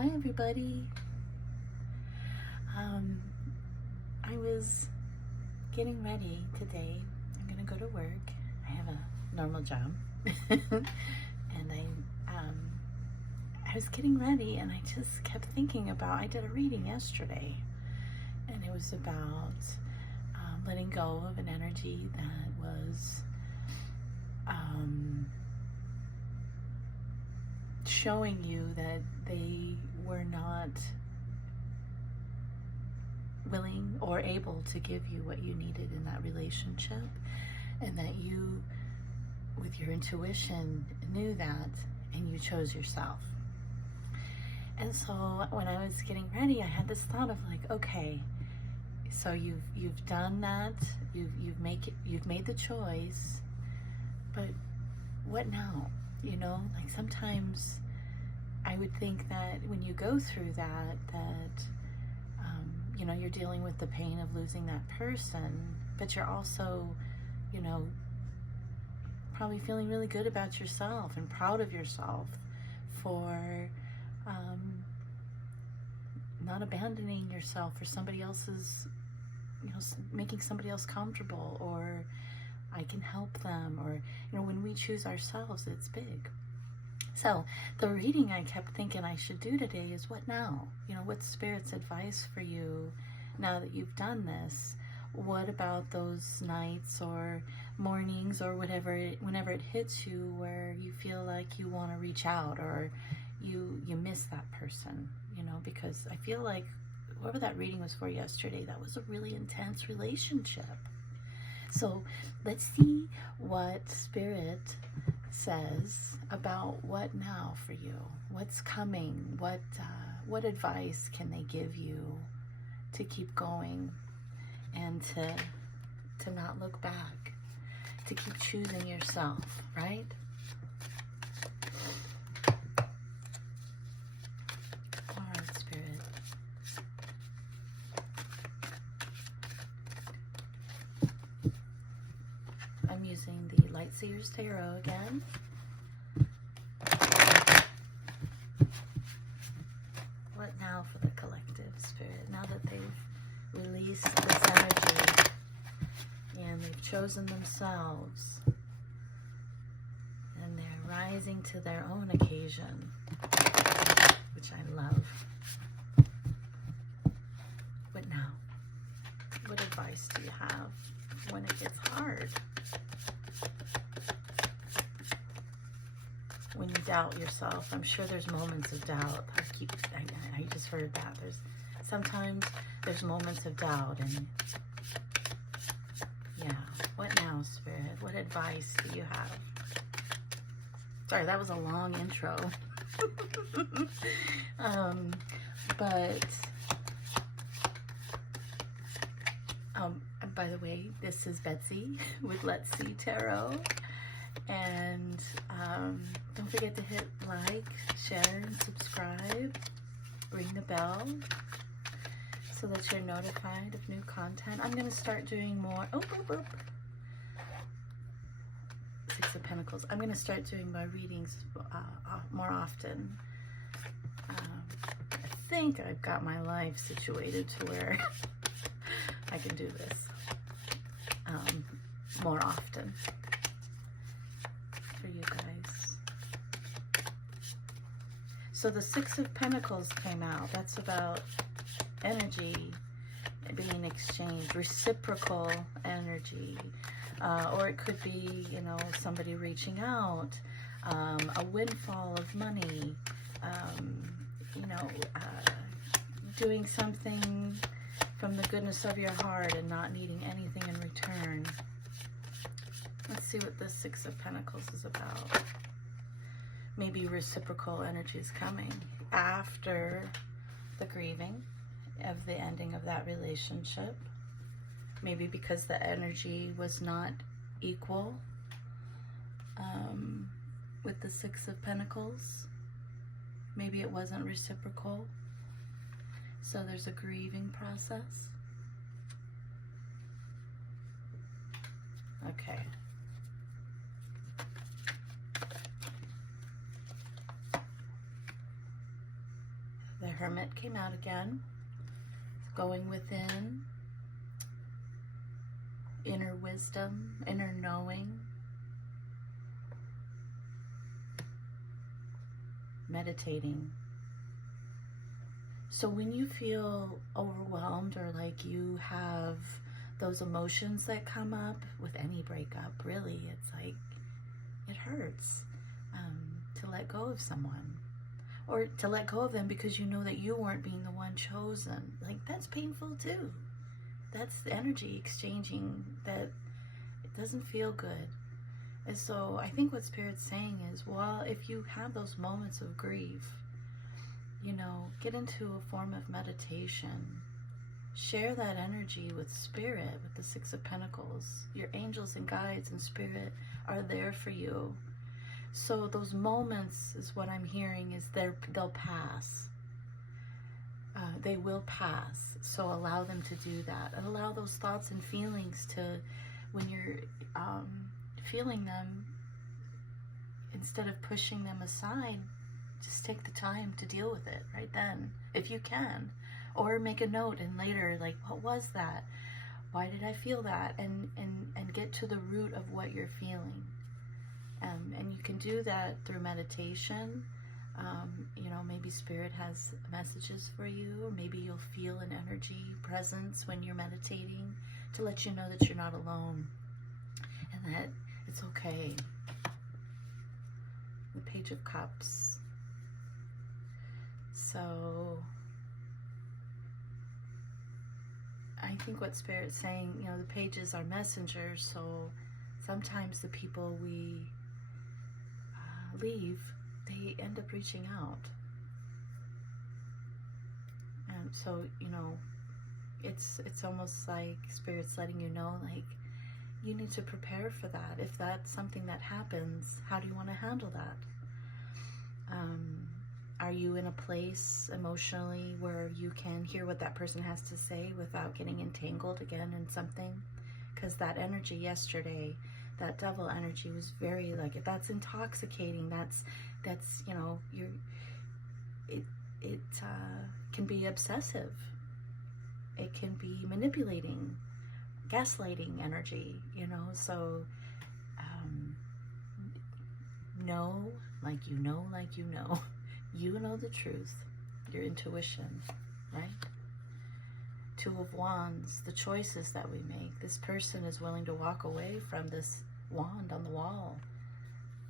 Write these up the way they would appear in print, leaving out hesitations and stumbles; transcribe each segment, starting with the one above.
Hi everybody. I was getting ready today. I'm gonna go to work. I have a normal job. And I was getting ready and I just kept thinking about, I did a reading yesterday and it was about letting go of an energy that was showing you that they were not willing or able to give you what you needed in that relationship, and that you, with your intuition, knew that and you chose yourself. And so when I was getting ready, I had this thought of like, okay, so you've done that, you've made the choice, but what now? You know, like sometimes I would think that when you go through that you know, you're dealing with the pain of losing that person, but you're also, you know, probably feeling really good about yourself and proud of yourself for not abandoning yourself for somebody else's, you know, making somebody else comfortable, or I can help them, or, you know, when we choose ourselves, it's big. So the reading I kept thinking I should do today is, what now? You know, what's Spirit's advice for you now that you've done this? What about those nights or mornings or whatever, whenever it hits you where you feel like you want to reach out, or you miss that person, you know, because I feel like whoever that reading was for yesterday, that was a really intense relationship. So let's see what Spirit says about what now for you, what's coming, what advice can they give you to keep going and to not look back, to keep choosing yourself, right? All right, Spirit. I'm using the Lightseers Tarot again. What now for the collective, Spirit? Now that they've released this energy and they've chosen themselves and they're rising to their own occasion, which I love. What now? What advice do you have when it gets hard? When you doubt yourself, I'm sure there's moments of doubt. I just heard that. Sometimes there's moments of doubt, and yeah. What now, Spirit? What advice do you have? Sorry, that was a long intro. But by the way, this is Betsy with Let's See Tarot. And don't forget to hit like, share, and subscribe. Ring the bell so that you're notified of new content. I'm going to start doing more. Six of Pentacles. I'm going to start doing my readings more often. I think I've got my life situated to where I can do this more often for you guys. So the Six of Pentacles came out. That's about energy being exchanged, reciprocal energy, or it could be, you know, somebody reaching out, a windfall of money, you know, doing something from the goodness of your heart and not needing anything in return. Let's see what this Six of Pentacles is about. Maybe reciprocal energy is coming after the grieving of the ending of that relationship. Maybe because the energy was not equal with the Six of Pentacles. Maybe it wasn't reciprocal. So there's a grieving process. Okay. Hermit came out again. Going within, inner wisdom, inner knowing, meditating. So when you feel overwhelmed or like you have those emotions that come up with any breakup, really, it's like it hurts to let go of someone, or to let go of them because you know that you weren't being the one chosen. Like, that's painful too. That's the energy exchanging that it doesn't feel good. And so I think what Spirit's saying is, well, if you have those moments of grief, you know, get into a form of meditation. Share that energy with Spirit, with the Six of Pentacles. Your angels and guides and Spirit are there for you. So those moments, is what I'm hearing, is they'll pass. They will pass. So allow them to do that. And allow those thoughts and feelings to, when you're feeling them, instead of pushing them aside, just take the time to deal with it right then, if you can. Or make a note and later, like, what was that? Why did I feel that? And get to the root of what you're feeling. And you can do that through meditation. You know, maybe Spirit has messages for you, or maybe you'll feel an energy presence when you're meditating to let you know that you're not alone and that it's okay. The Page of Cups. So I think what Spirit's saying, you know, the pages are messengers, so sometimes the people we leave, they end up reaching out. And so, you know, it's almost like Spirit's letting you know, like, you need to prepare for that. If that's something that happens, how do you want to handle that? Are you in a place emotionally where you can hear what that person has to say without getting entangled again in something? Because that energy yesterday, that devil energy, was very, like, that's intoxicating. That's you know, it can be obsessive. It can be manipulating, gaslighting energy, you know. So know, like you know, you know the truth, your intuition, right? Two of Wands, the choices that we make. This person is willing to walk away from this wand on the wall.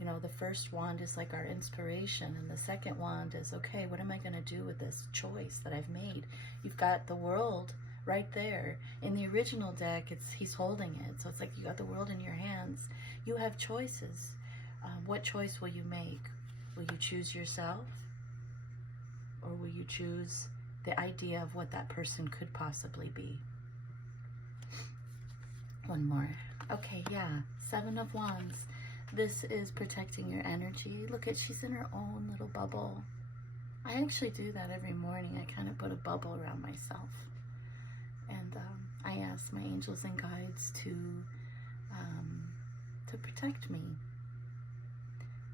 You know, the first wand is like our inspiration, and the second wand is, okay, what am I going to do with this choice that I've made? You've got the world right there. In the original deck, he's holding it, so it's like you got the world in your hands. You have choices. What choice will you make? Will you choose yourself? Or will you choose the idea of what that person could possibly be? One more. Okay, yeah. Seven of Wands. This is protecting your energy. Look at, she's in her own little bubble. I actually do that every morning. I kind of put a bubble around myself. And I ask my angels and guides to protect me.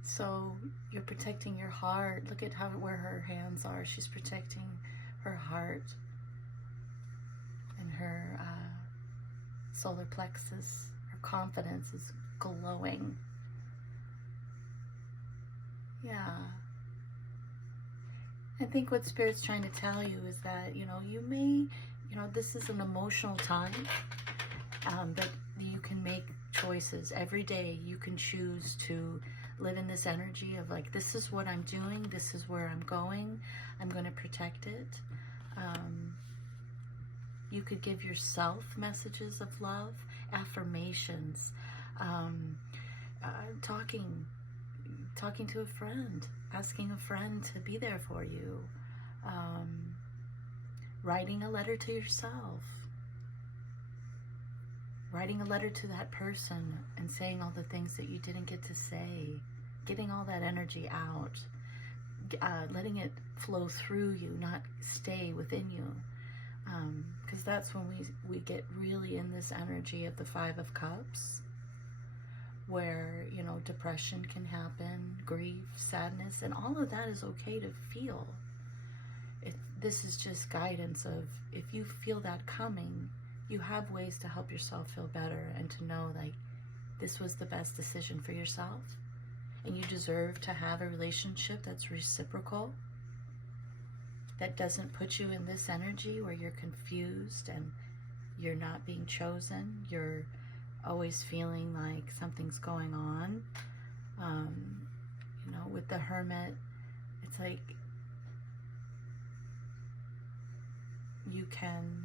So you're protecting your heart. Look at where her hands are. She's protecting her heart and her solar plexus. Her confidence is glowing. Yeah. I think what Spirit's trying to tell you is that, you know, you may, you know, this is an emotional time, but you can make choices. Every day you can choose to live in this energy of, like, this is what I'm doing, this is where I'm going, I'm going to protect it. You could give yourself messages of love, affirmations, talking to a friend, asking a friend to be there for you, writing a letter to yourself, writing a letter to that person and saying all the things that you didn't get to say, getting all that energy out, letting it flow through you, not stay within you. Because that's when we get really in this energy of the Five of Cups, where, you know, depression can happen, grief, sadness, and all of that is okay to feel. This is just guidance of, if you feel that coming, you have ways to help yourself feel better and to know like this was the best decision for yourself, and you deserve to have a relationship that's reciprocal, that doesn't put you in this energy where you're confused and you're not being chosen. You're always feeling like something's going on. You know, with the Hermit, it's like you can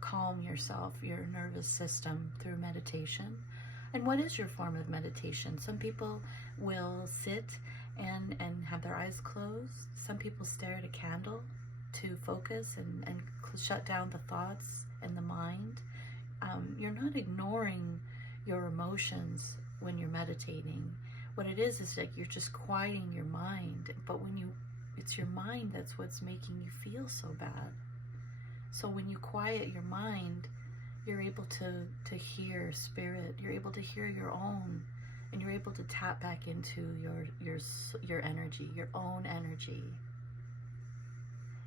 calm yourself, your nervous system, through meditation. And what is your form of meditation? Some people will sit and have their eyes closed. Some people stare at a candle to focus and shut down the thoughts and the mind. You're not ignoring your emotions when you're meditating. What it is like you're just quieting your mind. But it's your mind that's what's making you feel so bad. So when you quiet your mind, you're able to hear spirit. You're able to hear your own, and you're able to tap back into your energy, your own energy.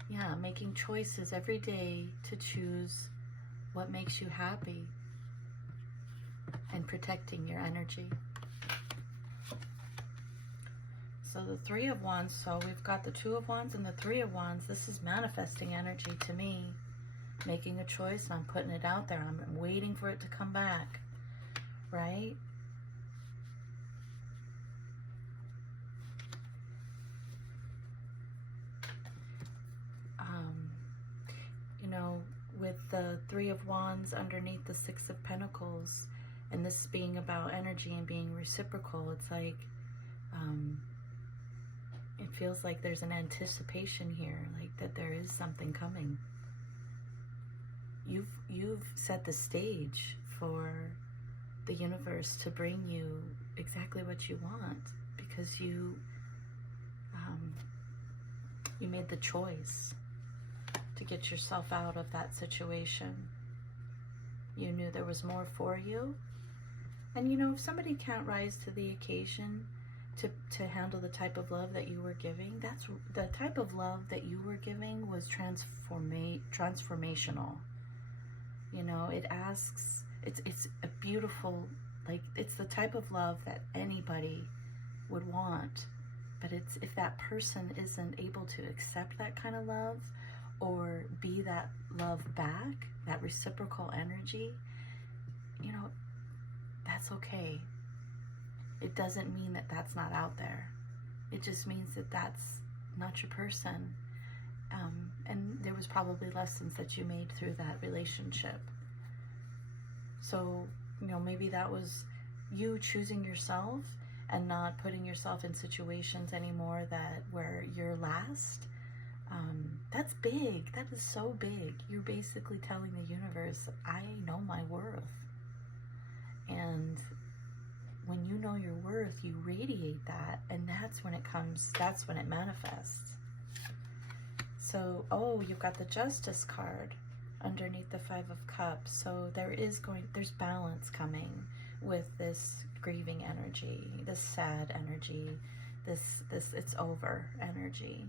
Yeah, making choices every day to choose what makes you happy and protecting your energy. So the Three of Wands, so we've got the Two of Wands and the Three of Wands. This is manifesting energy to me. Making a choice and I'm putting it out there. I'm waiting for it to come back, right? You know, with the Three of Wands underneath the Six of Pentacles, and this being about energy and being reciprocal, it's like it feels like there's an anticipation here, like that there is something coming. You've set the stage for the universe to bring you exactly what you want, because you made the choice to get yourself out of that situation. You knew there was more for you. And you know, if somebody can't rise to the occasion to handle the type of love that you were giving, that's the type of love that you were giving was transformational. You know, it asks, it's a beautiful, like, it's the type of love that anybody would want. But it's, if that person isn't able to accept that kind of love or be that love back, that reciprocal energy, you know, that's okay. It doesn't mean that that's not out there. It just means that that's not your person. And there was probably lessons that you made through that relationship. So, you know, maybe that was you choosing yourself and not putting yourself in situations anymore where you're last. That's big. That is so big. You're basically telling the universe, I know my worth. And when you know your worth, you radiate that, and that's when it manifests. So, oh, you've got the Justice card underneath the Five of Cups. So there's balance coming with this grieving energy, this sad energy, this it's over energy.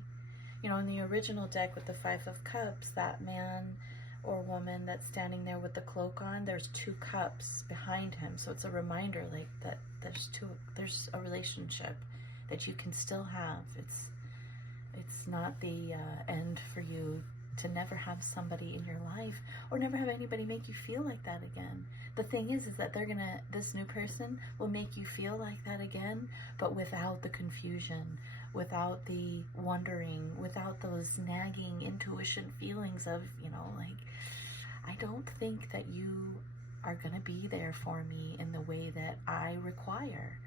You know, in the original deck with the Five of Cups, that man or woman that's standing there with the cloak on, there's two cups behind him. So it's a reminder, like, that there's a relationship that you can still have. It's not the end for you to never have somebody in your life, or never have anybody make you feel like that again. The thing is that this new person will make you feel like that again, but without the confusion, without the wondering, without those nagging intuition feelings of, you know, like, I don't think that you are gonna be there for me in the way that I require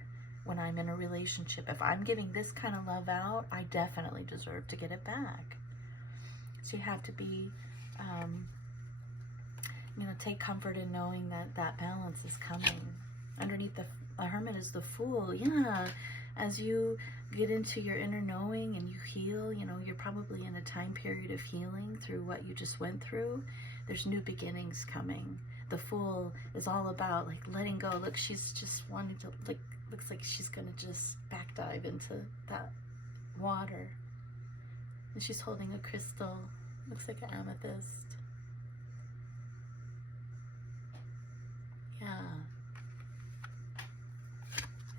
when I'm in a relationship. If I'm giving this kind of love out, I definitely deserve to get it back. So you have to be, you know, take comfort in knowing that that balance is coming. Underneath the Hermit is the Fool. Yeah, as you get into your inner knowing and you heal, you know, you're probably in a time period of healing through what you just went through. There's new beginnings coming. The Fool is all about, like, letting go. Look, she's just wanting to, like, looks like she's gonna just back dive into that water. And she's holding a crystal. Looks like an amethyst. Yeah.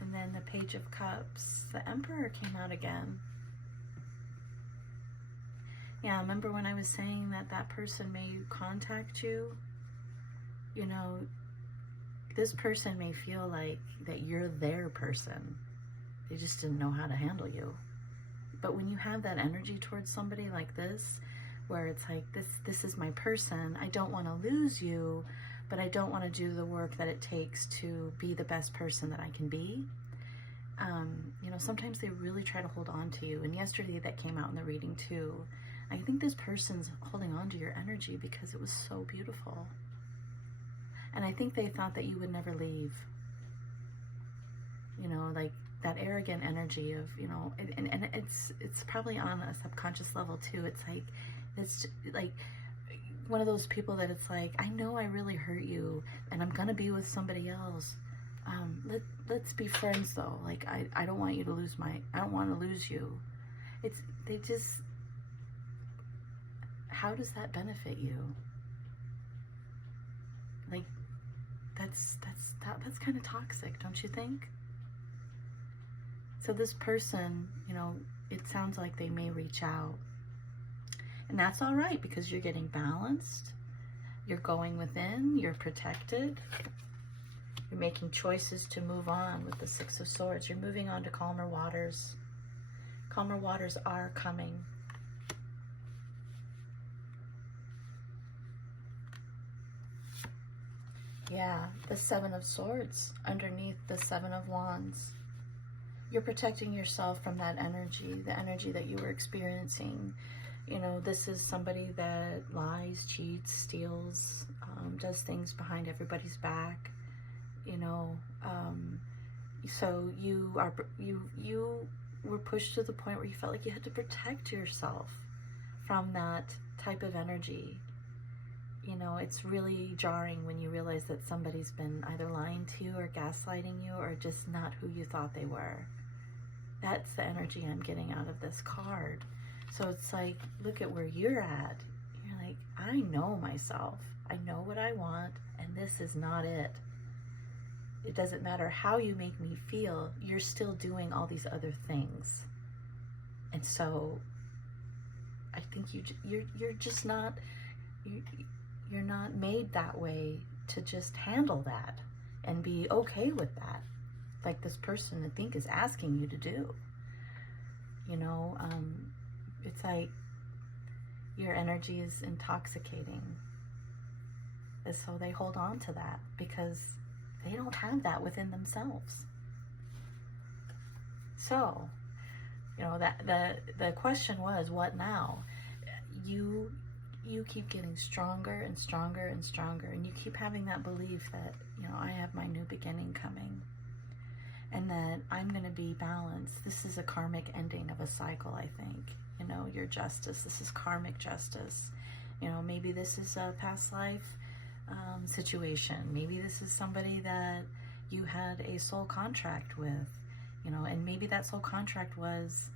And then the Page of Cups. The Emperor came out again. Yeah, remember when I was saying that that person may contact you? You know, this person may feel like that you're their person. They just didn't know how to handle you. But when you have that energy towards somebody like this, where it's like, this is my person, I don't want to lose you, but I don't want to do the work that it takes to be the best person that I can be. You know, sometimes they really try to hold on to you. And yesterday that came out in the reading too. I think this person's holding on to your energy because it was so beautiful. And I think they thought that you would never leave. You know, like that arrogant energy of, you know, and it's probably on a subconscious level too. It's like one of those people that it's like, I know I really hurt you and I'm gonna be with somebody else. Let's be friends though. Like I don't want you to lose I don't want to lose you. They just, how does that benefit you? Like that's kind of toxic, don't you think? So this person, you know, it sounds like they may reach out. And that's all right because you're getting balanced. You're going within, you're protected. You're making choices to move on with the Six of Swords. You're moving on to calmer waters. Calmer waters are coming. Yeah, the Seven of Swords underneath the Seven of Wands. You're protecting yourself from that energy, the energy that you were experiencing. You know, this is somebody that lies, cheats, steals, does things behind everybody's back. You know, so you were pushed to the point where you felt like you had to protect yourself from that type of energy. You know, it's really jarring when you realize that somebody's been either lying to you or gaslighting you or just not who you thought they were. That's the energy I'm getting out of this card. So it's like, look at where you're at. You're like, I know myself. I know what I want, and this is not it. It doesn't matter how you make me feel, you're still doing all these other things. And so I think you're just not, you're not made that way to just handle that and be okay with that. Like this person, I think, is asking you to do. You know, it's like your energy is intoxicating. And so they hold on to that because they don't have that within themselves. So, you know, that the question was, what now? You keep getting stronger and stronger and stronger, and you keep having that belief that, you know, I have my new beginning coming, and that I'm going to be balanced. This is a karmic ending of a cycle, I think. You know, your justice. This is karmic justice. You know, maybe this is a past life situation. Maybe this is somebody that you had a soul contract with, you know, and maybe that soul contract was,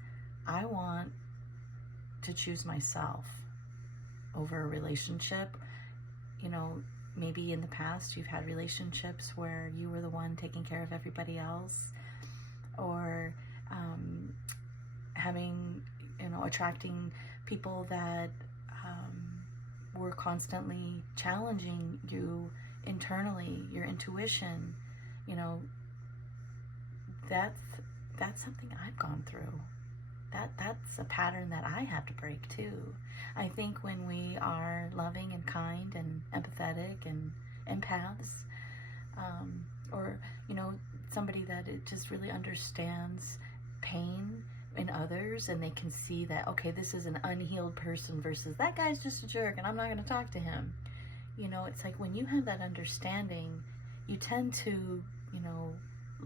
I want to choose myself over a relationship. You know, maybe in the past you've had relationships where you were the one taking care of everybody else, or having, you know, attracting people that were constantly challenging you internally, your intuition. You know, that's something I've gone through. That's a pattern that I had to break too. I think when we are loving and kind and empathetic and empaths, or, you know, somebody that it just really understands pain in others, and they can see that, okay, this is an unhealed person versus that guy's just a jerk and I'm not going to talk to him. You know, it's like when you have that understanding, you tend to, you know,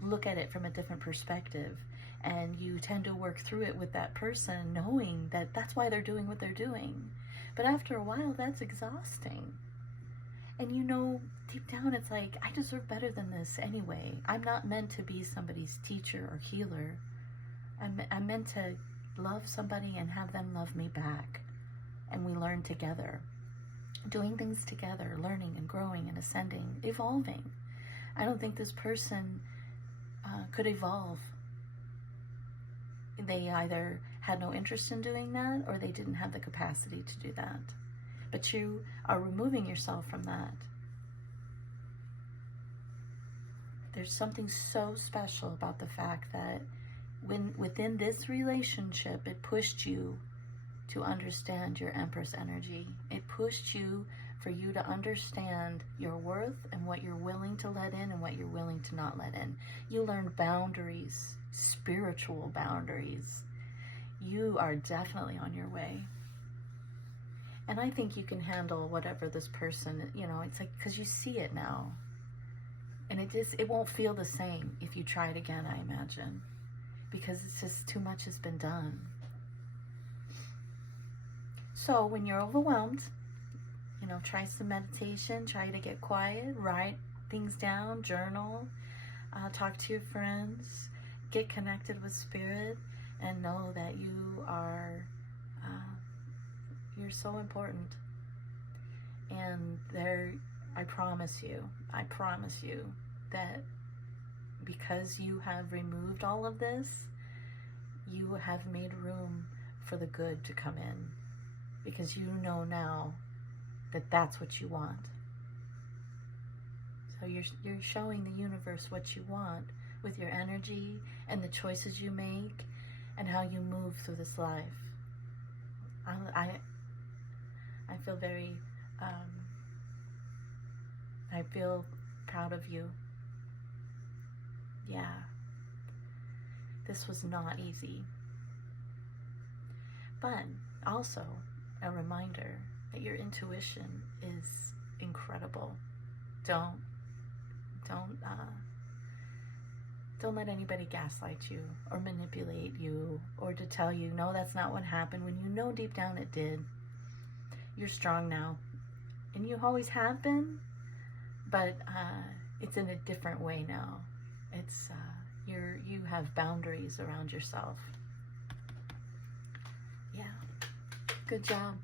look at it from a different perspective, and you tend to work through it with that person, knowing that that's why they're doing what they're doing. But after a while, that's exhausting. And you know, deep down, it's like, I deserve better than this anyway. I'm not meant to be somebody's teacher or healer. I'm meant to love somebody and have them love me back. And we learn together, doing things together, learning and growing and ascending, evolving. I don't think this person could evolve. They either had no interest in doing that or they didn't have the capacity to do that. But you are removing yourself from that. There's something so special about the fact that when within this relationship, it pushed you to understand your Empress energy. It pushed you for you to understand your worth and what you're willing to let in and what you're willing to not let in. You learned boundaries, spiritual boundaries. You are definitely on your way. And I think you can handle whatever this person, you know, it's like, because you see it now. And it won't feel the same if you try it again, I imagine. Because it's just too much has been done. So when you're overwhelmed, you know, try some meditation, try to get quiet, write things down, journal, talk to your friends, get connected with spirit, and know that you are, you're so important. And I promise you that because you have removed all of this, you have made room for the good to come in. Because you know now that that's what you want. So you're showing the universe what you want with your energy and the choices you make and how you move through this life. I feel very, I feel proud of you. Yeah. This was not easy. But also a reminder that your intuition is incredible. Don't let anybody gaslight you or manipulate you or to tell you, no, that's not what happened, when you know deep down it did. You're strong now. And you always have been, but it's in a different way now. It's you have boundaries around yourself. Yeah. Good job.